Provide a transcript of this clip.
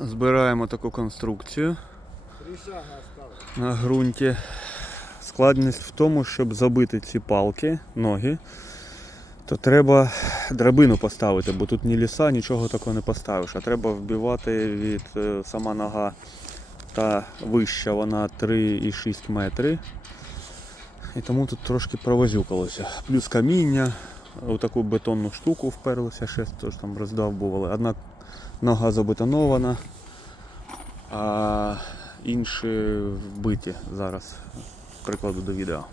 Збираємо таку конструкцію на ґрунті. Складність в тому, щоб забити ці палки, ноги, то треба драбину поставити, бо тут ні ліса, нічого такого не поставиш. А треба вбивати від е, сама нога та вища, вона 3,6 метри. І тому тут трошки провозюкалося. Плюс каміння, у таку бетонну штуку вперлося, ще тож там роздовбували. Одна нога забетонована, а інші вбиті зараз. Прикладу до відео.